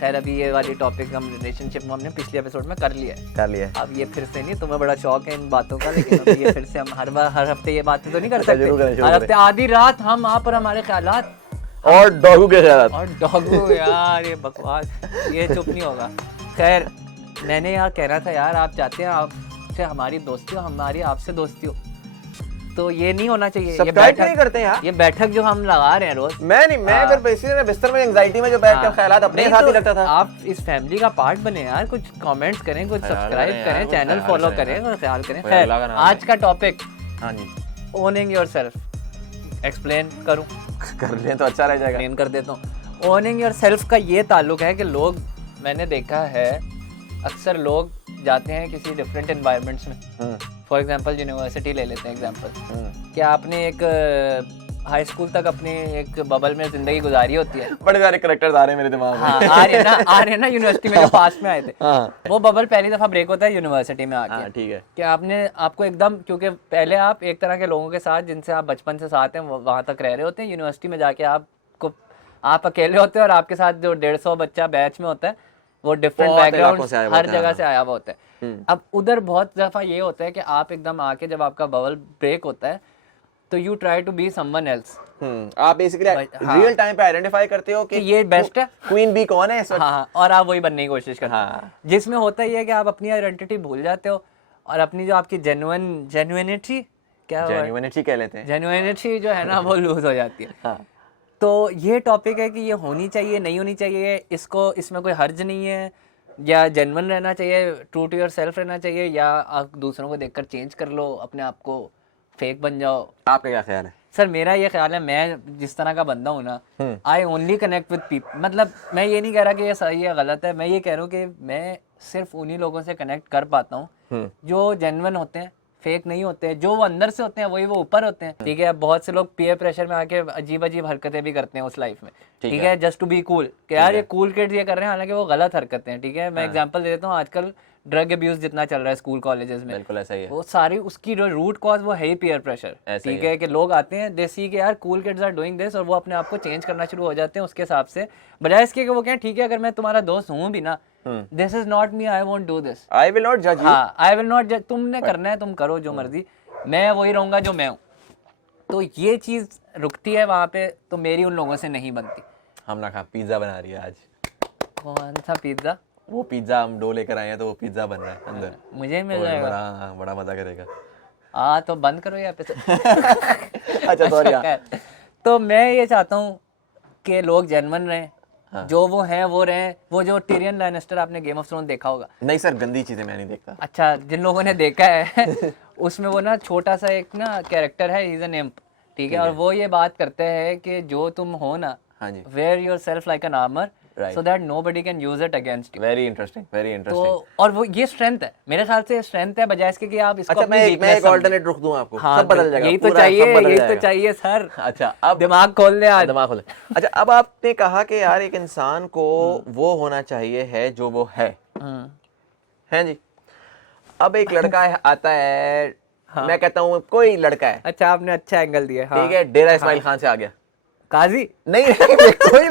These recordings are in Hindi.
खैर अभी ये वाली टॉपिक हम रिलेशनशिप में हमने पिछले एपिसोड में कर लिया है। अब ये फिर से नहीं, तुम्हें बड़ा शौक है इन बातों का, लेकिन अभी ये फिर से हम हर हफ्ते ये बातें तो नहीं कर सकते। हर हफ्ते आधी रात हम आप और हमारे ख्यालात और डॉगू के ख्यालात और डॉगू यार ये बकवास, ये चुप नहीं होगा। खैर मैंने यार कहना था यार, आप चाहते हैं आपसे हमारी दोस्ती हो, हमारी आपसे दोस्ती हो, तो ये नहीं होना चाहिए। ये बैठक नहीं करते यार, ये बैठक जो हम लगा रहे हैं रोज, मैं अगर बेसिकली बिस्तर में एंजाइटी में जो बैठ कर ख्यालात अपने साथ ही रखता था। आप इस फैमिली का पार्ट बने यार, कुछ कमेंट्स करें, कुछ सब्सक्राइब करें, चैनल फॉलो करें और ख्याल करें। खैर आज का टॉपिक, हाँ जी, ओनिंग योरसेल्फ। एक्सप्लेन करूं? कर लें तो अच्छा रह जाएगा। एक्सप्लेन कर देता हूं। ओनिंग योरसेल्फ का ये ताल्लुक है कि लोग, मैंने देखा है अक्सर लोग जाते हैं किसी डिफरेंट एनवायरनमेंट्स में, फॉर एग्जांपल यूनिवर्सिटी ले लेते हैं एग्जांपल, कि आपने एक हाई स्कूल तक अपनी एक बबल में जिंदगी गुजारी होती है। बड़े सारे कैरेक्टर्स आ रहे हैं मेरे दिमाग में। हाँ, आ रहे हैं ना यूनिवर्सिटी में जो पास में आए थे। वो बबल पहली दफा ब्रेक होता है यूनिवर्सिटी में आके। ठीक है कि आपको एकदम, क्योंकि पहले आप एक तरह के लोगों के साथ जिनसे आप बचपन से साथ हैं वहां तक रह रहे होते हैं, यूनिवर्सिटी में जाके आप अकेले होते हैं और आपके साथ जो 150 बच्चा बैच में होता है वो डिफरेंट बैकग्राउंड हर जगह से आया हुआ होता है। अब उधर बहुत दफा ये होता है कि आप एकदम आके जब आपका बबल ब्रेक होता है तो you try to be someone else. आप बेसिकली रियल टाइम पे आइडेंटिफाई करते हो कि ये बेस्ट है, क्वीन बी कौन है इस वक्त। हाँ, और आप वही बनने की कोशिश करते हो, जिसमें होता ही है कि आप अपनी आइडेंटिटी भूल जाते हो और अपनी जो आपकी जेन्युइनिटी कह लेते हैं, जेन्युइनिटी जो है ना वो लूज हो जाती है। तो ये टॉपिक है कि ये होनी चाहिए नहीं होनी चाहिए, इसमें कोई हर्ज नहीं है, या जेन्युइन रहना चाहिए, ट्रू टू योर सेल्फ रहना चाहिए, या आप दूसरों को देखकर चेंज कर लो, अपने आप को फेक बन जाओ। आपका क्या ख्याल है? सर मेरा ये ख्याल है, मैं जिस तरह का बंदा हूँ ना, I only connect with people. मतलब मैं ये नहीं कह रहा कि ये सही है गलत है, मैं ये कह रहा हूँ कि मैं सिर्फ उन्हीं लोगों से कनेक्ट कर पाता हूँ जो जेन्युइन होते हैं, फेक नहीं होते हैं, जो वो अंदर से होते हैं वही वो ऊपर होते हैं। ठीक है, अब बहुत से लोग पीयर प्रेशर में आके अजीब अजीब हरकतें भी करते हैं उस लाइफ में। ठीक है, जस्ट टू बी कूल, कि यार ये कूल किड्स ये कर रहे हैं, हालांकि वो गलत हरकतें हैं। ठीक है, मैं एग्जांपल दे देता हूँ, आजकल ड्रग अब्यूज जितना चल रहा है स्कूल कॉलेजेस में, बिल्कुल ऐसा ही है। वो सारी उसकी जो रूट कॉज वो है ही पीयर प्रेशर। ठीक है, कि लोग आते हैं दे सी के यार cool kids are doing this, और वो अपने आप को चेंज करना शुरू हो जाते हैं उसके हिसाब से, बजाय इसके कि वो कहें ठीक है अगर मैं तुम्हारा दोस्त हूँ भी ना, this is not me, I won't do this, I will not जज यू। हाँ, आई विल नॉट जज, तुमने करना है तुम करो जो मर्जी, मैं वही रहूंगा जो मैं हूँ। तो ये चीज रुकती है वहां पे, तो मेरी उन लोगों से नहीं बनती। हम ना खा पिज्जा बना रही है आज। कौन सा पिज्जा? वो पिज्जा हम डो लेकर आए हैं, तो वो पिज्जा बन रहा है अंदर, मुझे मिल जाएगा। बड़ा मजा करेगा। तो बंद करो ये एपिसोड। अच्छा सॉरी। तो मैं ये चाहता हूँ कि लोग जेन्युइन रहें, जो वो हैं वो रहें। वो जो टिरियन लैनिस्टर, आपने गेम ऑफ थ्रोन देखा होगा? नहीं सर, गंदी चीजें मैं नहीं देखता। अच्छा, जिन लोगों ने देखा है उसमें वो ना छोटा सा एक ना कैरेक्टर है, ही इज एन इम्प। ठीक है, और वो ये बात करते हैं कि जो तुम हो ना, wear your self like an armour so that nobody can use it against you. Very interesting, very interesting. तो और वो ये स्ट्रेंथ है, मेरे ख्याल से स्ट्रेंथ है, बजाय इसके कि आप इसको अच्छा, मैं एक ऑल्टरनेट रुख दूं आपको। हाँ, सब बदल जाएगा, यही तो चाहिए सर। अच्छा, अब दिमाग खोल ले आज, दिमाग खोल। अच्छा, अब आपने कहा कि यार एक इंसान को वो होना चाहिए है जो वो है जी। अब एक लड़का आता है, मैं कहता हूँ कोई लड़का है। अच्छा, आपने अच्छा एंगल दिया। ठीक है, डेरा इस्माइल खान से आ गया। काजी नहीं कोई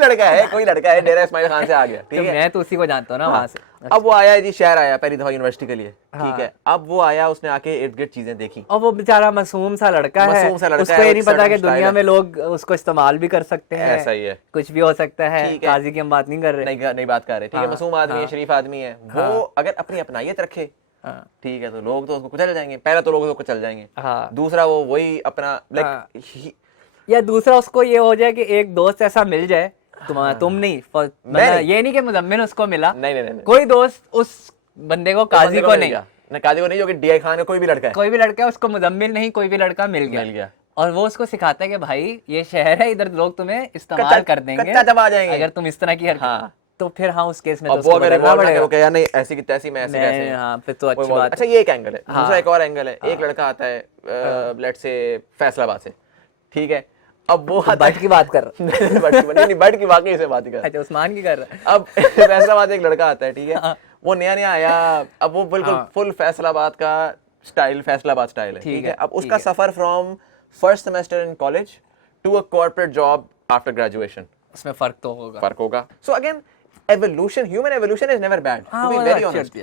लड़का है डेरा इस्माइल खान से आ गया। ठीक है, मैं तो उसी को जानता हूँ ना वहां से। अब वो आया जी, शहर आया पहली दफा यूनिवर्सिटी के लिए। ठीक है, अब वो आया, उसने आके इर्द गिर्द चीजें देखी, और वो बेचारा मासूम सा लड़का है, उसको ये नहीं पता कि दुनिया में लोग उसको इस्तेमाल भी कर सकते हैं। ऐसा ही है, कुछ भी हो सकता है। काजी की हम बात नहीं कर रहे, नहीं बात कर रहे। ठीक है, मासूम आदमी है, शरीफ आदमी है, वो अगर अपनी अपनायत रखे, ठीक है, तो लोग तो उसको कुचल जाएंगे। पहला तो लोग उसको कुचल जाएंगे, दूसरा वो वही अपना लाइक, या दूसरा उसको ये हो जाए कि एक दोस्त ऐसा मिल जाए, तुम नहीं, ये नहीं कि मुजम्मिल उसको मिला, नहीं, कोई दोस्त उस बंदे को, काजी को नहीं, काजी को नहीं, जो कि डीआई खान है, कोई भी लड़का है, उसको मुजम्मिल नहीं, कोई भी लड़का मिल गया, और वो उसको सिखाता है कि भाई ये शहर है, इधर लोग तुम्हें इस्तेमाल कर देंगे अगर तुम इस तरह की हरकत। तो फिर उस केस में तो यार नहीं, ऐसी की तैसी में ऐसे कैसे। हाँ, फिर तो अच्छी बात। अच्छा, ये एक एंगल है। दूसरा एक और एंगल है, एक लड़का आता है लेट्स से फैसलाबाद से। ठीक है, अब वो बट की बात कर रहा है, बट की वाकई से बात कर रहा है। अच्छा, उस्मान की कर रहा है। अब फैसलाबाद एक लड़का आता है, ठीक है, वो नया आया, अब वो बिल्कुल फुल फैसलाबाद का स्टाइल, फैसलाबाद स्टाइल है। ठीक है, अब उसका सफर from first semester in college to a corporate job after graduation, उसमें फर्क तो होगा। So again evolution, human evolution is never bad, to be very honest.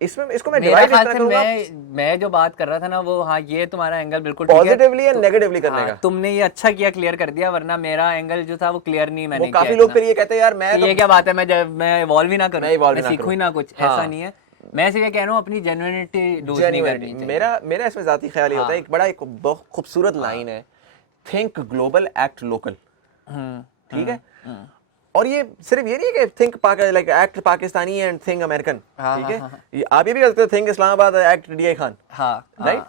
इसमें इसको मैं मेरा डिवाइड ख्याल इतना से करूंगा मैं जो बात कर रहा था ना वो, हाँ ये तुम्हारा एंगल बिल्कुल ठीक है, पॉजिटिवली एंड नेगेटिवली करने हाँ, का। तुमने ये अच्छा किया क्लियर कर दिया, वरना मेरा एंगल जो था वो क्लियर नहीं मैंने वो किया काफी लोग इतना। फिर ये कहते हैं यार मैं ये क्या बात है, मैं इवॉल्व ही ना करूं, evolve मैं ही ना सीखूं ही करूं। ना कुछ, हाँ। ऐसा नहीं है। मैं सिर्फ ये कह रहा हूँ अपनी जेन्युइनिटी लूज नहीं करनी चाहिए। मेरा इसमें जाती ख्याल ये होता है, एक बहुत खूबसूरत लाइन है, थिंक ग्लोबल एक्ट लोकल। ठीक है, और ये सिर्फ ये नहीं है कि think like act Pakistani and think American. ठीक है, आप ये भी कहते हो think Islamabad act DI Khan. Right,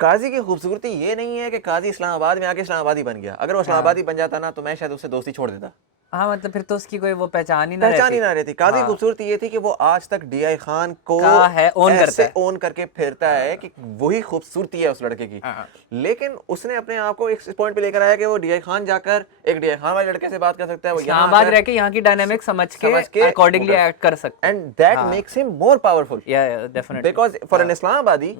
Qazi की खूबसूरती ये नहीं है कि काजी इस्लामाबाद में आके इस्लामाबादी बन गया। अगर वो इस्लामाबादी बन जाता ना तो मैं शायद उससे दोस्ती छोड़ देता। हाँ मतलब फिर तो उसकी कोई वो पहचान ही ना रहती। काजी खूबसूरती ये थी कि वो आज तक DI खान को ऐसे ओन करके फिरता है कि वही खूबसूरती है उस लड़के की। लेकिन उसने अपने आप को इस पॉइंट पे लेकर आया कि वो DI खान जाकर एक DI खान वाले लड़के से बात कर सकता है, वो इस्लामाबाद रह के यहाँ की डायनामिक समझ के अकॉर्डिंगली एक्ट कर सकता है, and that makes him more powerful. Definitely, because for an Islamabadi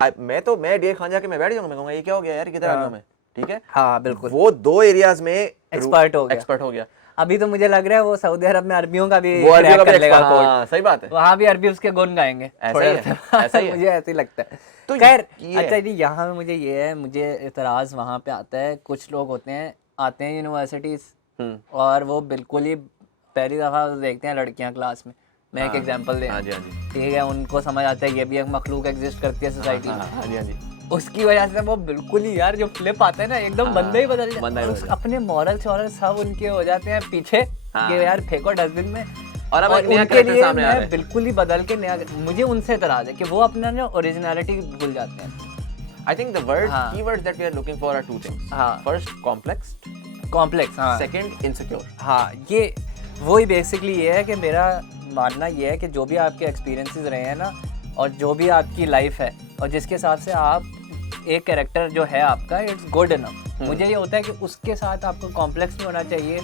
मैं DI खान जाके मैं बैठ जाऊंगा, मैं कहूंगा ये क्या हो गया यार, किधर आ गया मैं। ठीक है, हाँ बिल्कुल, वो 2 एरियाज में एक्सपर्ट हो गया। अभी तो मुझे लग रहा है वो सऊदी अरब में अरबियों का भी क्रैक कर लेगा कोड। हाँ, सही बात है, वहां भी अरबी उसके गुण गाएंगे। ऐसा ही है मुझे ऐसे ही लगता है। तो खैर अच्छा जी, यहाँ में मुझे इतराज वहां पे आता है, कुछ लोग आते हैं यूनिवर्सिटीज और वो बिल्कुल ही पहली दफा देखते हैं लड़कियां क्लास में। मैं एक एग्जांपल दे, ठीक है, उनको समझ आता है ये भी एक मखलूक एग्जिस्ट करती है सोसाइटी में। उसकी वजह से वो बिल्कुल ही यार जो फ्लिप आता है ना, एकदम बंदा ही बदल जाता है, अपने मॉरल सब उनके हो जाते हैं पीछे कि यार फेंको डस्टबिन में। और अब एक नया उनके कैरेक्टर लिए सामने आ रहा है, मैं बिल्कुल ही बदल के नया, मुझे उनसे इतराज है कि वो अपना जो ओरिजिनलिटी भूल जाते हैं। I think the keywords that we are looking for are 2 things. First, complex. Second, insecure. हाँ, ये वही बेसिकली ये है कि मेरा मानना ये है कि जो भी आपके एक्सपीरियंसेस रहे हैं ना, और जो भी आपकी लाइफ है और जिसके हिसाब से आप एक कैरेक्टर जो है आपका, इट्स गुड इनफ। मुझे ये होता है कि उसके साथ आपको कॉम्प्लेक्स नहीं होना चाहिए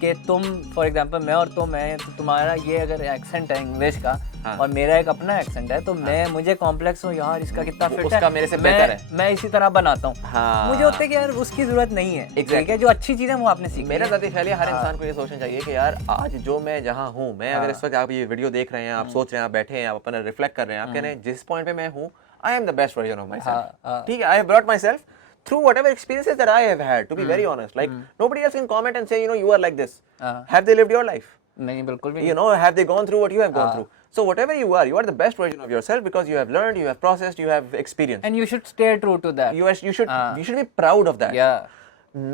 कि तुम फॉर एग्जांपल मैं और तो तुम्हारा ये अगर एक्सेंट है इंग्लिश का और मेरा एक अपना एक्सेंट है तो मुझे कॉम्प्लेक्स हो यार इसका कितना फिट है, मेरे से बेहतर है, मैं इसी तरह बनाता हूँ। मुझे होता है कि यार उसकी जरूरत नहीं है। ठीक है, जो अच्छी चीज़ है वो आपने सीखी। मेरा ज़ाती ख्याल है हर इंसान को ये सोचना चाहिए कि यार आज जो मैं जहाँ हूँ, मैं अगर इस वक्त आप ये वीडियो देख रहे हैं, आप सोच रहे हैं, आप बैठे हैं, आप अपना रिफ्लेक्ट कर रहे हैं, आप कह रहे हैं जिस पॉइंट पे मैं हूँ, I am the best version of myself. ठीक है, I have brought myself through whatever experiences that I have had, to be very honest. Like nobody else can comment and say, you are like this. Have they lived your life? नहीं, बिल्कुल भी। Have they gone through what you have gone through? So whatever you are the best version of yourself because you have learned, you have processed, you have experienced. And you should stay true to that. You should be proud of that. Yeah.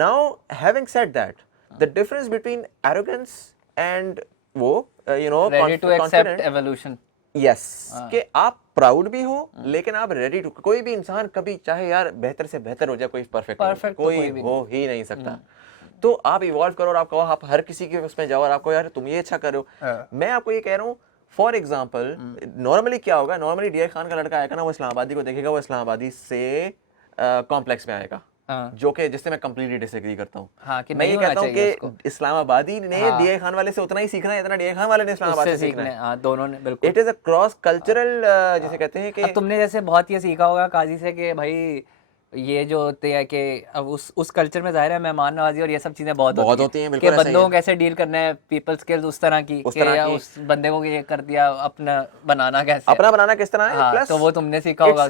Now, having said that, the difference between arrogance and ready to accept evolution. Yes, कि आप प्राउड भी हो लेकिन आप रेडी टू, कोई भी इंसान कभी चाहे यार बेहतर से बेहतर हो जाए, कोई परफेक्ट कोई हो ही नहीं सकता। तो आप इवॉल्व करो और आप कहो, आप हर किसी के उसमें जाओ और आपको यार तुम ये अच्छा करो। मैं आपको ये कह रहा हूँ, फॉर एग्जाम्पल नॉर्मली क्या होगा, नॉर्मली DI खान का लड़का आएगा ना, वो इस्लामाबादी को देखेगा, वो इस्लामाबादी से कॉम्प्लेक्स में आएगा, जो कि जिससे मैं कंप्लीटली डिसएग्री करता हूँ। मैं ये कहता हूँ कि इस्लामाबादी ने DI खान वाले से उतना ही सीखना है जितना DI खान वाले ने इस्लामाबाद से सीखना है। दोनों ने बिल्कुल। It is a cross cultural, जिसे कहते हैं कि अब तुमने जैसे बहुत ये सीखा होगा काजी से कि भाई ये जो होते हैं कि अब उस कल्चर में जाहिर है मेहमान नवाजी और ये सब चीजें बहुत होती हैं कि बंदों को कैसे डील करना है, पीपल स्किल्स उस तरह की, उस बंदे को ये कर दिया, अपना बनाना किस तरह है, प्लस तो वो तुमने सीखा होगा।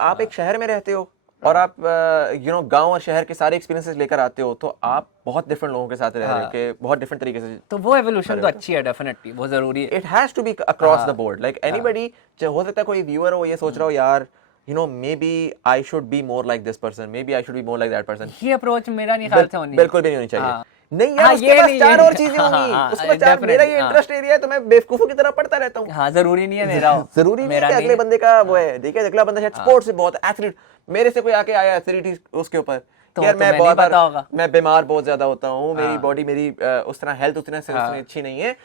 आप एक शहर में रहते हो और आप गांव और शहर के सारे एक्सपीरियंसेस लेकर आते हो, तो आप बहुत डिफरेंट लोगों के साथ रह रहे हो कि बहुत डिफरेंट तरीके से, तो वो एवोल्यूशन तो अच्छी है, डेफिनेटली वो जरूरी है। It has to be across the board, like anybody, हो सकता है कोई व्यूअर हो ये सोच रहा हो यार maybe I should be more like this person, maybe I should be more like that person. ये अप्रोच मेरा नहीं ख्याल से होनी, बिल्कुल भी नहीं होनी चाहिए। नहीं यार, उसके पास 4 और चीजें होंगी, उसके पास मेरा ये इंटरेस्ट एरिया है तो मैं बेवकूफों की तरह पढ़ता रहता हूँ। हाँ, जरूरी नहीं है मेरा जरूरी नहीं है अगले बंदे का वो है। देखिए अगला बंदा शायद स्पोर्ट्स से बहुत एथलीट, मेरे से कोई आके आया एथलीट उसके ऊपर, यार मैं बीमार बहुत ज्यादा होता हूँ, मेरी बॉडी मेरी उस तरह हेल्थ उतने से अच्छी नहीं है।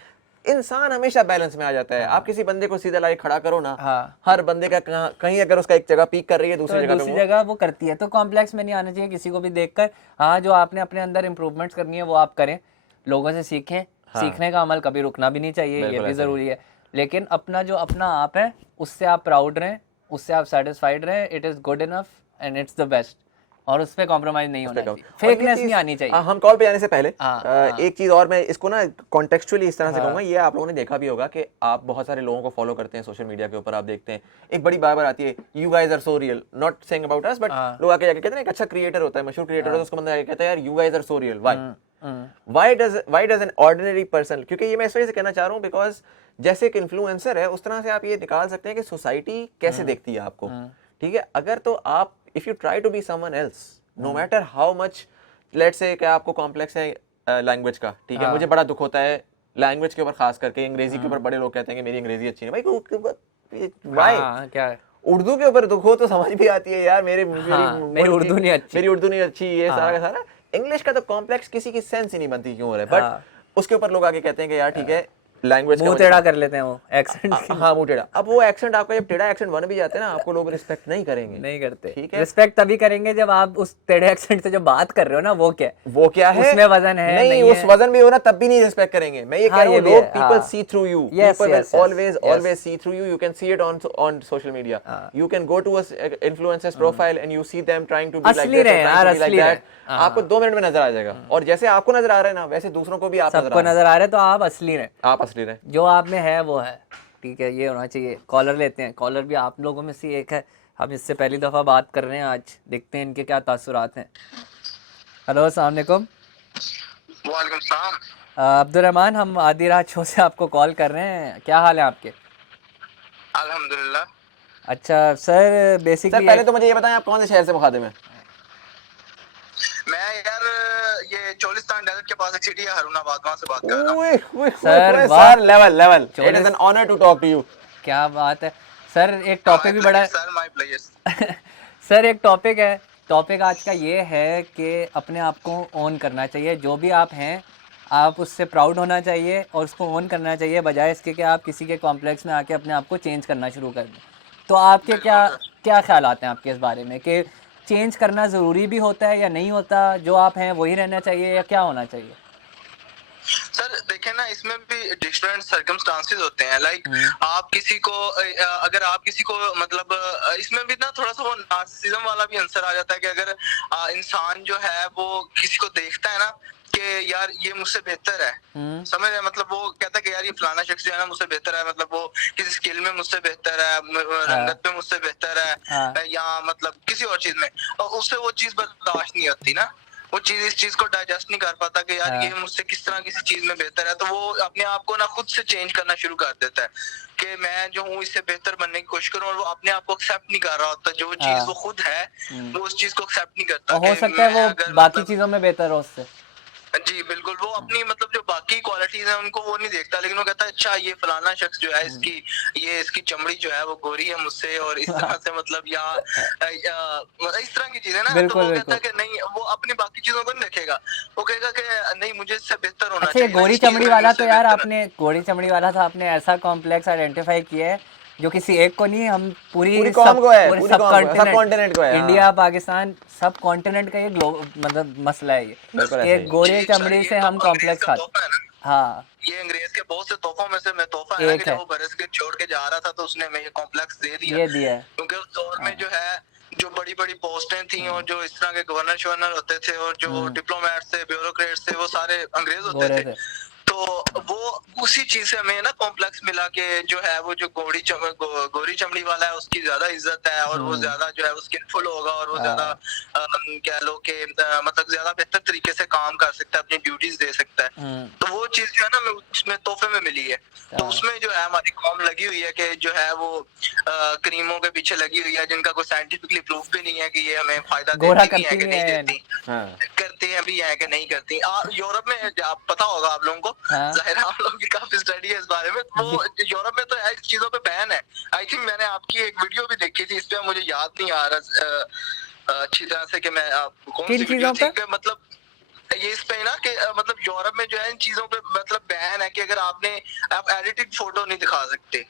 इंसान हमेशा बैलेंस में आ जाता है। आप किसी बंदे को सीधा लाके खड़ा करो ना, हर बंदे का कहीं अगर उसका एक जगह पीक कर रही है, दूसरी जगह वो करती है, तो कॉम्प्लेक्स में नहीं आना चाहिए किसी को भी देखकर। हाँ, जो आपने अपने अंदर इंप्रूवमेंट्स करनी है वो आप करें, लोगों से सीखें। सीखने का अमल कभी रुकना भी नहीं चाहिए, ये भी जरूरी है। लेकिन अपना जो अपना आप है उससे आप प्राउड रहें, उससे आप सेटिस्फाइड रहें। It is good enough and it's the best. और उस पे कॉम्प्रोमाइज नहीं होना चाहिए, और ये फेकनेस चीज़- नहीं आनी चाहिए। हम कॉल पे जाने से पहले हाँ। एक चीज और मैं इसको ना कॉन्टेक्चुअली इस तरह से कहूंगा, ये आप लोगों ने देखा भी होगा कि आप बहुत सारे लोगों को फॉलो करते हैं सोशल मीडिया के ऊपर, आप देखते हैं एक बड़ी बार आती है, you guys are so real, not saying about us, but लोग आके जाके कहते हैं एक अच्छा क्रिएटर होता है, मशहूर क्रिएटर होता है, उसको बंदा आके कहता है यार you guys are so real, why does an ordinary person, क्योंकि ये मैं इस वजह से कहना चाह रहा हूँ बिकॉज जैसे एक इन्फ्लुएंसर है उस तरह से आप ये निकाल सकते हैं कि सोसाइटी कैसे देखती है आपको, ठीक है। अगर तो आप if you try to be someone else, no matter how much, let's say क्या आपको कॉम्प्लेक्स है लैंग्वेज का, ठीक है, मुझे बड़ा दुख होता है लैंग्वेज के ऊपर, खास करके अंग्रेजी के ऊपर बड़े लोग कहते हैं कि मेरी अंग्रेजी अच्छी नहीं, भाई व्हाई, क्या है? उर्दू के ऊपर दुख हो तो समझ भी आती है यार, मेरी उर्दू नहीं अच्छी, मेरी उर्दू नहीं अच्छी, ये सारा का सारा। इंग्लिश का तो कॉम्प्लेक्स किसी की सेंस ही नहीं बनती क्यों हो रहा है, बट उसके ऊपर लोग आके कहते हैं कि यार ठीक है लैंग्वेज मुंह टेढ़ा कर लेते हैं वो एक्सेंट। हाँ मुंह टेढ़ा, अब वो एक्सेंट आपका जब टेढ़ा एक्सेंट बन भी जाते हैं ना, आपको लोग रिस्पेक्ट नहीं करेंगे, नहीं करते, ठीक है। रिस्पेक्ट तभी करेंगे जब आप उस टेढ़े एक्सेंट से जो बात कर रहे हो ना वो क्या है, उसमें वजन है नहीं उस वजन भी हो ना तब भी नहीं रिस्पेक्ट करेंगे। मैं ये कह रहा हूँ लोग, people see through you, people will always see through you, you can see it on social media, you can go to a influencer's profile and you see them trying to be like असली रहे यार, असली रहे, आपको 2 मिनट में नजर आ जाएगा, और जैसे आपको नजर आ रहा है ना वैसे दूसरों को भी आप सबको नजर आ रहा है, तो आप असली रहे, आप असली रहे, जो आप में है वो है, ठीक है, ये होना चाहिए। कॉलर लेते हैं, कॉलर भी आप लोगों में से एक है, हम इससे पहली दफ़ा बात कर रहे हैं आज, देखते हैं इनके क्या तासुरात हैं। हेलो अस्सलाम वालेकुम। वालेकुम सलाम। अब्दुर्रहमान, हम आदि रात शो से आपको कॉल कर रहे हैं, क्या हाल है आपके? अल्हम्दुलिल्लाह। अच्छा सर, बेसिकली सर पहले तो मुझे ये बताएं आप कौन से शहर से मुखातिब हैं? मैं यार ये चोलिस्तान डेजर्ट के पास एक सिटी है हरुणाबाद, वहां से बात कर रहा हूँ। Sir level it is an honour to talk to you. क्या बात है सर, एक टॉपिक भी बड़ा सर माय प्लेयर्स। सर एक टॉपिक है, टॉपिक आज का ये है कि अपने आप को ओन करना चाहिए, जो भी आप हैं आप उससे प्राउड होना चाहिए और उसको ओन करना चाहिए, बजाय इसके कि आप किसी के कॉम्प्लेक्स में आके अपने आप को चेंज करना शुरू कर दें। तो आपके क्या ख्यालात हैं आपके इस बारे में कि चेंज करना ज़रूरी भी होता है या नहीं होता, जो आप हैं वही रहना चाहिए या क्या होना चाहिए? सर देखें ना, इसमें भी डिफरेंट सर्कमस्टांसेस होते हैं, लाइक आप किसी को अगर आप किसी को मतलब इसमें भी ना थोड़ा सा वो नार्सिसिज्म वाला भी आंसर आ जाता है कि अगर इंसान जो है वो किसी को देखता है ना कि यार ये मुझसे बेहतर है, समझ रहे, मतलब वो कहता है कि यार ये फलाना शख्स जो है ना मुझसे बेहतर है, मतलब वो किसी स्किल में मुझसे बेहतर है, रंगत में मुझसे बेहतर है, या मतलब किसी और चीज में, और उससे वो चीज बर्दाश्त नहीं होती ना, वो चीज इस चीज को डाइजेस्ट नहीं कर पाता कि यार ये मुझसे किस तरह किसी चीज में बेहतर है, तो वो अपने आप को ना खुद से चेंज करना शुरू कर देता है कि मैं जो हूँ इससे बेहतर बनने की कोशिश करूँ, और वो अपने आप को एक्सेप्ट नहीं कर रहा होता, जो चीज वो खुद है वो उस चीज को एक्सेप्ट नहीं करता। हो सकता है वो बाकी चीजों में बेहतर हो उससे। जी बिल्कुल, वो अपनी मतलब जो बाकी क्वालिटीज हैं उनको वो नहीं देखता, लेकिन वो कहता है अच्छा ये फलाना शख्स जो है इसकी चमड़ी जो है वो गोरी है मुझसे, और इस तरह से मतलब या इस तरह की चीजें ना, तो वो कहता है कि नहीं, वो अपनी बाकी चीजों को नहीं देखेगा, वो कहेगा कि नहीं मुझे इससे बेहतर होना चाहिए। गोरी चमड़ी वाला तो यार आपने गोरी चमड़ी वाला तो आपने ऐसा कॉम्प्लेक्स आइडेंटिफाई किया है जो किसी एक को नहीं, हम पूरी कॉम को है, पूरी सब कॉन्टिनेंट को है, इंडिया पाकिस्तान सब कॉन्टिनेंट का ये मतलब मसला है ये गोरे चमड़ी से हम कॉम्प्लेक्स खाते। हाँ, ये अंग्रेज के बहुत से तोहफों में से मैं तोहफा है ना, कि जब वो बरस के छोड़ के जा रहा था तो उसने हमें ये कॉम्प्लेक्स दे दिया, क्योंकि उस दौर में जो है जो बड़ी बड़ी पोस्टें थी और जो इस तरह के गवर्नर शवर्नर होते थे और जो डिप्लोमेट्स थे, ब्यूरोक्रेट्स थे, वो सारे अंग्रेज होते थे, तो वो उसी चीज से हमें ना कॉम्प्लेक्स मिला कि जो है वो जो गोरी चमड़ी वाला है उसकी ज्यादा इज्जत है, और वो ज्यादा जो है वो स्किलफुल होगा, और वो ज्यादा कह लो कि मतलब ज्यादा बेहतर तरीके से काम कर सकता है, अपनी ड्यूटीज दे सकता है, तो वो चीज जो है ना उसमें तोहफे में मिली है। तो उसमें जो है हमारी कॉम लगी हुई है कि जो है वो क्रीमों के पीछे लगी हुई है जिनका कोई साइंटिफिकली प्रूफ भी नहीं है कि ये हमें फायदा देती भी है कि नहीं देती, करती हैं भी है कि नहीं करती। यूरोप में आप पता होगा आप लोगों को, जाहिर है आप लोगों की काफी स्टडी है इस बारे में, वो यूरोप में तो इस चीजों पे बैन है। आई थिंक मैंने आपकी एक वीडियो भी देखी थी, इस पे मुझे याद नहीं आ रहा अच्छी तरह से कि मैं आपको कौन सी वीडियो थी, मतलब ये इस पे ना कि मतलब यूरोप में जो है इन चीजों पे मतलब बैन है कि अगर आप एडिटेड फोटो नहीं दिखा सकते,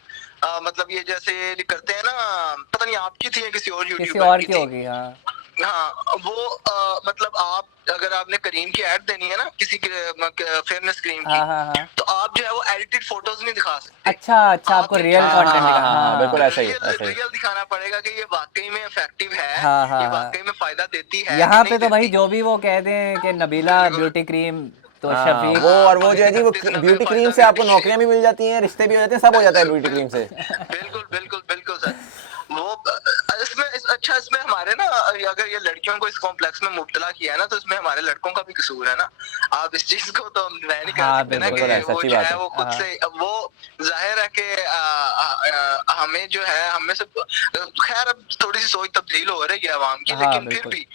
मतलब ये जैसे करते हैं ना, पता नहीं आपकी थी या किसी और यूट्यूबर की थी, हाँ वो मतलब आप अगर आपने करीम की ऐड देनी है ना किसी फेयरनेस क्रीम की, हाँ। तो आप जो है वो एडिटेड फोटोज नहीं दिखा सकते। अच्छा आपको रियल कंटेंट दिखाना, बिल्कुल ऐसा ही रियल दिखाना पड़ेगा कि ये वाकई में इफेक्टिव है, ये वाकई में फायदा देती है। यहाँ पे तो भाई जो भी वो कह दें कि नबीला ब्यूटी क्रीम, तो शफीक वो और वो जो है जी वो ब्यूटी क्रीम से आपको नौकरियां भी मिल जाती हैं, रिश्ते भी हो जाते हैं, सब हो जाता है ब्यूटी क्रीम से। बिल्कुल सर। वो इसमें हमारे ना, अगर ये लड़कियों को इस कॉम्प्लेक्स में मुब्तला किया है ना, तो इसमें हमारे लड़कों का भी कसूर है ना। आप इस चीज को तो मैं नहीं कह सकते ना कि वो जो है वो खुद से, वो जाहिर है कि हमें जो है, हमें से खैर अब थोड़ी सी सोच तब्दील हो रही है आवाम की, लेकिन फिर भी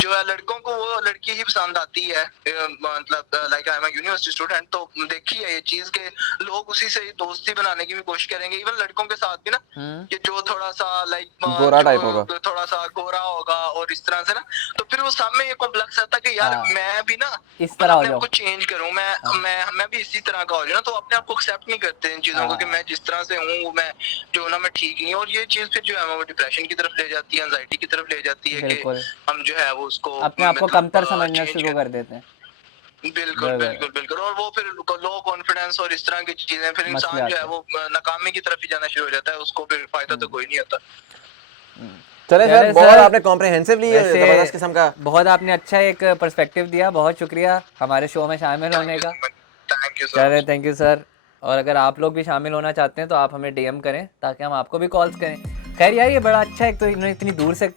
जो है लड़कों को वो लड़की ही पसंद आती है। मतलब like I am university student, तो देखी है ये चीज के लोग उसी से दोस्ती बनाने की भी कोशिश करेंगे, इवन लड़कों के साथ भी ना, कि जो थोड़ा सा लाइक गोरा टाइप होगा, थोड़ा सा गोरा होगा और इस तरह से ना, तो फिर वो सामने ये कॉम्प्लेक्स आता है कि यार मैं भी ना इस तरह हो जाऊं, चेंज करूं, मैं भी इसी तरह का हो जाऊं ना, तो अपने आप को एक्सेप्ट नहीं करते इन चीजों को कि मैं जिस तरह से हूँ मैं जो ना मैं ठीक नहीं हूं। और ये चीज फिर जो है वो डिप्रेशन की तरफ ले जाती है, एंजाइटी की तरफ ले जाती है कि हम जो है वो उसको अपने आप को कमतर समझना शुरू कर देते हैं। बिल्कुल। और वो फिर लो कॉन्फिडेंस और इस तरह की चीजें, फिर इंसान जो है वो नाकामी की तरफ ही जाना शुरू हो जाता है, उसको फिर फायदा तो कोई नहीं होता। चले सर, बहुत आपने कॉम्प्रिहेंसिवली जबरदस्त किस्म का, बहुत आपने अच्छा एक पर्सपेक्टिव दिया, बहुत शुक्रिया हमारे शो में शामिल होने का। चले थैंक यू सर। और अगर आप लोग भी शामिल होना चाहते हैं तो आप हमें डीएम करें ताकि हम आपको भी कॉल्स करें। खैर यार ये बड़ा अच्छा है, तो इन्होंने इतनी दूर से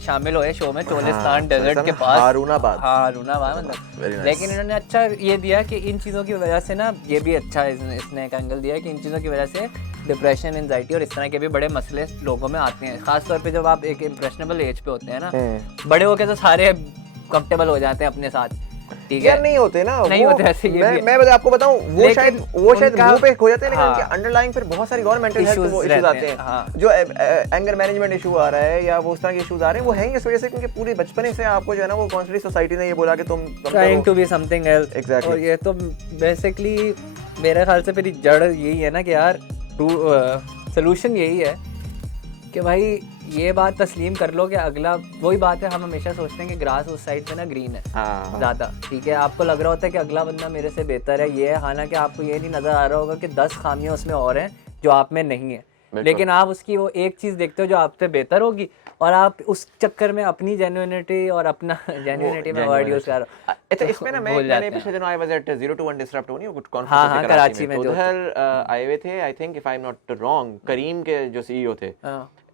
शामिल हुए शो में, चोलिस्तान डेजर्ट के पास, हारूनाबाद मतलब, लेकिन इन्होंने अच्छा ये दिया कि इन चीज़ों की वजह से ना, ये भी अच्छा इसने एक एंगल दिया कि इन चीज़ों की वजह से डिप्रेशन, एंजाइटी और इस तरह के भी बड़े मसले लोगों में आते हैं, खासतौर पे जब आप एक इम्प्रेशनेबल एज पे होते हैं ना। बड़े होके तो सारे कंफर्टेबल हो जाते हैं अपने साथ, ठीक है, नहीं होते ना, नहीं होते ऐसे। मैं आपको बताऊं, वो शायद मुंह पे हो जाते हैं, लेकिन उनके अंडरलाइंग फिर बहुत सारी और मेंटल हेल्थ इश्यूज आते हैं, जो एंगर मैनेजमेंट इशू आ रहा है या वो उस तरह के इश्यूज आ रहे हैं, वो है इस वजह से क्योंकि पूरे बचपन से आपको जो है ना वो कॉन्स्टेंटली सोसाइटी ने ये बोला कि तुम trying to be something else. Exactly. और ये तो बेसिकली मेरे ख्याल से फिर जड़ यही है ना कि यार सोल्यूशन यही है कि भाई ये बात तस्लीम कर लो कि अगला, वही बात है, हम हमेशा सोचते हैं कि ग्रास उस साइड से ना ग्रीन है ज़्यादा, ठीक है, आपको लग रहा होता है कि अगला बंदा मेरे से बेहतर है, ये है, हालांकि आपको ये नहीं नज़र आ रहा होगा कि 10 खामियां उसमें और हैं जो आप में नहीं है, लेकिन आप उसकी वो एक चीज़ देखते हो जो आपसे बेहतर होगी, और आप उस चक्कर में अपनी जेन्युइनिटी और अपना जेन्युइनिटी में वर्ड यूज कर रहे हो। इसमें ना मैंने पिछले दिनों I was at 0 to 1 disrupt होनी कुछ कॉन्फ्रेंस कराची में, उधर आए हुए थे, I think if I am not wrong, Careem के जो सीईओ थे,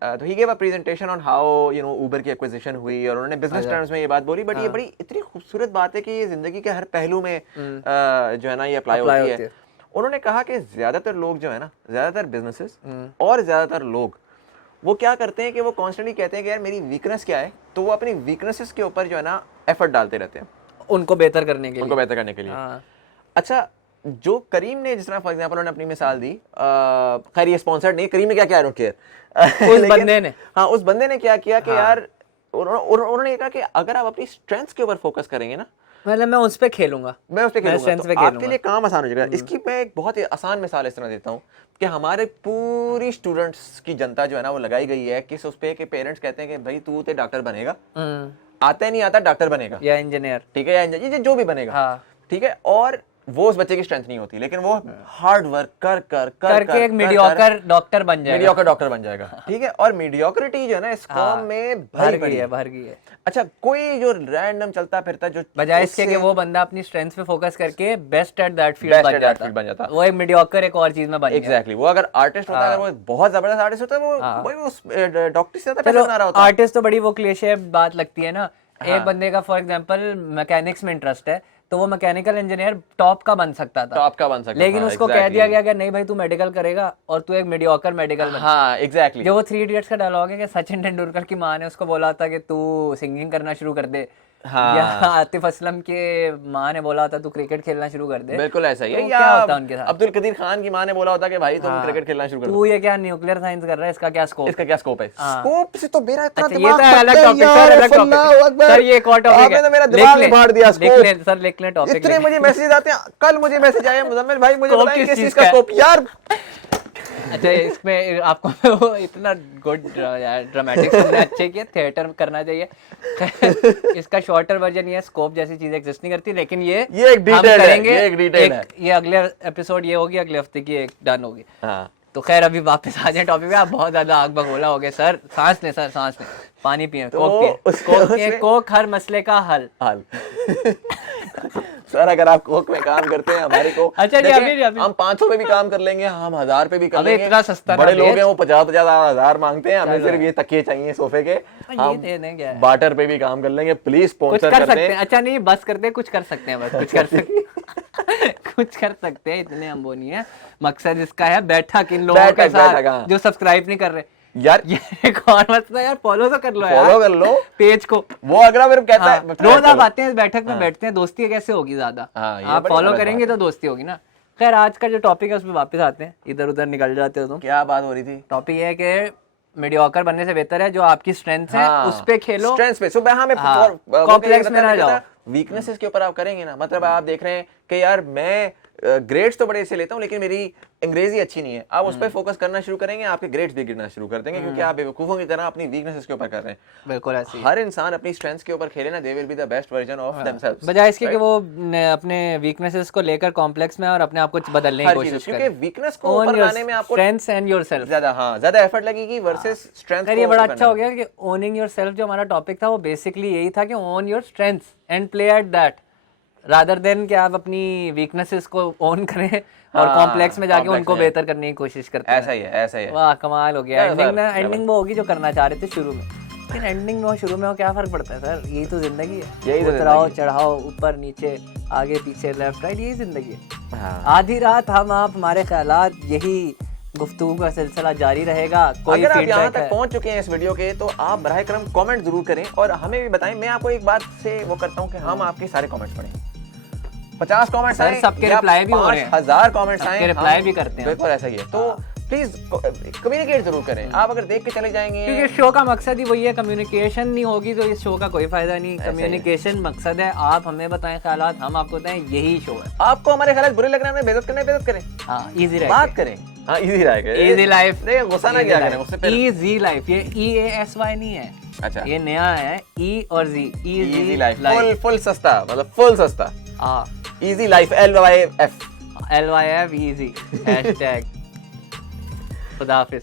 तो ही gave a presentation on how you know Uber की एक्विजिशन हुई, और उन्होंने बिजनेस टर्म्स में ये बात बोली, बट ये बड़ी इतनी खूबसूरत बात है कि ये जिंदगी के हर पहलू में जो है ना ये अप्लाई होती है। उन्होंने कहा कि ज्यादातर लोग जो है ना, ज्यादातर बिजनेसेस और ज्यादातर लोग वो क्या करते हैं कि वो कॉन्स्टेंटली कहते हैं कि यार मेरी वीकनेस क्या है, तो वो अपनी वीकनेसेस के ऊपर जो है ना एफर्ट डालते रहते हैं उनको बेहतर करने के लिए। अच्छा, जो करीम ने जिस तरह फॉर एग्जांपल उन्होंने अपनी मिसाल दी, खैर ये स्पॉन्सर्ड नहीं, करीम ने क्या किया, आई डोंट केयर, उस बंदे ने, हाँ उस बंदे ने क्या किया कि यार उन्होंने ये कहा कि अगर आप अपनी स्ट्रेंथ्स के ऊपर फोकस करेंगे ना, मतलब मैं उस पे खेलूंगा, तो आपके लिए काम आसान हो जाएगा। इसकी मैं एक बहुत ही आसान मिसाल इस तरह देता हूँ कि हमारे पूरी स्टूडेंट्स की जनता जो है ना वो लगाई गई है किस उस पे कि पेरेंट्स कहते हैं कि भाई तू तो डॉक्टर बनेगा, आता नहीं आता डॉक्टर बनेगा या इंजीनियर, ठीक है, या इंजीनियर जो भी बनेगा, ठीक है, और वो उस बच्चे की स्ट्रेंथ नहीं होती, लेकिन वो हार्ड वर्क करके एक मीडियोकर डॉक्टर बन जाएगा, ठीक है, और मीडियोक्रिटी जो है ना इस कौम में भर गई है। अच्छा, कोई जो रैंडम चलता फिरता जो बजाय इसके कि वो बंदा अपनी स्ट्रेंथ पे फोकस करके बेस्ट एट दैट फील्ड बन जाता, वो एक मीडियोकर एक और चीज में बन गया। एग्जैक्टली, वो अगर आर्टिस्ट होता, अगर वो बहुत जबरदस्त आर्टिस्ट होता, वो उस डॉक्टर से ज्यादा पैसा बना रहा होता। आर्टिस्ट तो बड़ी वो क्लीशे बात लगती है ना, एक बंदे का फॉर एग्जांपल मैकेनिक्स में इंटरेस्ट है, तो वो मैकेनिकल इंजीनियर टॉप का बन सकता था, लेकिन उसको कह दिया गया कि नहीं भाई तू मेडिकल करेगा और तू एक मीडियोकर मेडिकल बन। हाँ एग्जैक्टली, जो वो 3 इडियट्स का डायलॉग है कि सचिन तेंदुलकर की माँ ने उसको बोला था कि तू सिंगिंग करना शुरू कर दे, या आतिफ असलम के माँ ने बोला था तू क्रिकेट खेलना शुरू कर दे, बिल्कुल ऐसा ही है, क्या होता है उनके साथ, अब्दुल कदीर खान की माँ ने बोला होता कि भाई तुम क्रिकेट खेलना शुरू कर, तू ये क्या न्यूक्लियर साइंस कर रहा है, इसका क्या स्कोप है, स्कोप से तो मेरा इतना दिमाग, ये अलग टॉपिक सर, ये एक और टॉपिक है, आपने तो मेरा दिमाग ही फाड़ दिया, स्कोप सर लिख ले टॉपिक, इतने मुझे मैसेज आते हैं, कल मुझे मैसेज आया मुजम्मिल भाई मुझे बताइए किस चीज का स्कोप, यार अच्छा इसमें आपको वो इतना गुड ड्रामेटिक तुमने अच्छे किए, थिएटर करना चाहिए। इसका शॉर्टर वर्जन ये स्कोप जैसी चीज एग्जिस्ट नहीं करती, लेकिन ये एक डिटेल है, ये एक डिटेल है। ये अगले एपिसोड ये होगी, अगले हफ्ते की एक डन होगी। हाँ तो खैर अभी वापस आ जाए टॉपिक पे। आप बहुत ज्यादा आग बगोला हो गए सर, सांस लें सर, सांस लें, पानी पिए, कोक पिए, कोक हर मसले का हल। सर अगर आप कोक में काम करते हैं हमारे को, अच्छा जी, अभी हम 500 पे भी काम कर लेंगे, हम 1000 पे भी कर लेंगे। इतना सस्ता बड़े लोग हैं वो 50,000 मांगते हैं, हमें सिर्फ ये तकिए चाहिए सोफे के, हम दे देंगे, बार्टर पे भी काम कर लेंगे। प्लीज स्पॉन्सर कर कर सकते दें। हैं। अच्छा नहीं बस करते हैं, कुछ कर सकते हैं, बस कुछ कर सकते कुछ कर सकते हैं, इतने हम वो नहीं है। मकसद इसका है बैठक इन लोगों के साथ जो सब्सक्राइब नहीं कर रहे यार। ये एक और मसला यार, फॉलो तो कर लो यार, फॉलो कर लो पेज को। वो अगला मेरे को कहता है रोज आप आते हैं बैठक में बैठते हैं, दोस्ती कैसे होगी ज्यादा? आप फॉलो करेंगे तो दोस्ती होगी ना। खैर आज का जो टॉपिक है उस पर वापस आते हैं, इधर उधर निकल जाते हो तो। क्या बात हो रही थी? टॉपिक ये है कि मीडियोकर बनने से बेहतर है जो आपकी स्ट्रेंथ है उस पे खेलो, स्ट्रेंथ पे। सुबह हमें कॉम्प्लेक्स में ना जाओ, वीकनेसेस के ऊपर आप करेंगे ना। मतलब आप देख रहे हैं कि यार मैं ग्रेड्स तो बड़े से लेता हूँ लेकिन मेरी अंग्रेजी अच्छी नहीं है, आप उस पर फोकस करना शुरू करेंगे, आपके ग्रेड्स भी गिरना शुरू कर देंगे, क्योंकि आप बेवकूफों की तरह अपनी वीकनेसेस के ऊपर कर रहे हैं। बिल्कुल ऐसे ही। हर इंसान अपनी स्ट्रेंथ्स के ऊपर खेले ना, they will be the best version of themselves, बजाय इसके कि वो अपने वीकनेसेस को लेकर कॉम्प्लेक्स में और अपने आप को बदलने की कोशिश करें। क्योंकि वीकनेस को ऊपर लाने में आपको स्ट्रेंथ्स एंड योरसेल्फ ज्यादा एफर्ट लगेगी वर्सेस स्ट्रेंथ। ये बड़ा अच्छा हो गया कि ओनिंग योरसेल्फ जो हमारा टॉपिक था वो बेसिकली यही था कि own your strengths and play at that rather than कि आप अपनी वीकनेसेस को ओन करें और कॉम्प्लेक्स में जाके उनको बेहतर करने की कोशिश करते हैं। ऐसा ही है, ऐसा ही है। वाह कमाल हो गया। एंडिंग वो होगी जो करना चाह रहे थे शुरू में, लेकिन एंडिंग में शुरू में क्या फर्क पड़ता है सर? यही तो जिंदगी है, यही तो उतराओ चढ़ाओ, ऊपर नीचे, आगे पीछे, लेफ्ट राइट, यही जिंदगी है। आधी रात हम आप हमारे ख्यालात, यही गुफ्तगू का सिलसिला जारी रहेगा। कोई अगर आप यहाँ फीडबैक तक पहुंच चुके हैं इस वीडियो के तो आप बराह करम कमेंट जरूर करें और हमें भी बताएं। मैं आपको एक बात से वो करता हूँ कि हम आपके सारे कमेंट्स पढ़ें। 50 कमेंट्स आए, सबके रिप्लाई भी हो रहे हैं, 5000 कमेंट्स आए, रिप्लाई भी करते हैं। बिल्कुल ऐसा ही है। तो प्लीज कम्युनिकेट जरूर करें। आप अगर देख के चले जाएंगे, क्योंकि शो का मकसद ही वही है, कम्युनिकेशन नहीं होगी तो इस शो का कोई फायदा नहीं। कम्युनिकेशन मकसद है, आप हमें बताएं ख्यालात, हम आपको बताएं, यही शो है। आपको हमारे ख्यालात बुरे लग रहे हैं, बेइज्जत करना है, बेइज्जत करें। हाँ इजी बात करें, हाँ इजी रहेगा, इजी लाइफ। नहीं गुस्सा ना किया करें मुझसे पहले। इजी लाइफ, ये EASY नहीं है, अच्छा ये नया है, E और Z, इजी लाइफ, फुल सस्ता, मतलब फुल सस्ता। हाँ easy life, LYF LYF easy #। खुदा हाफिज।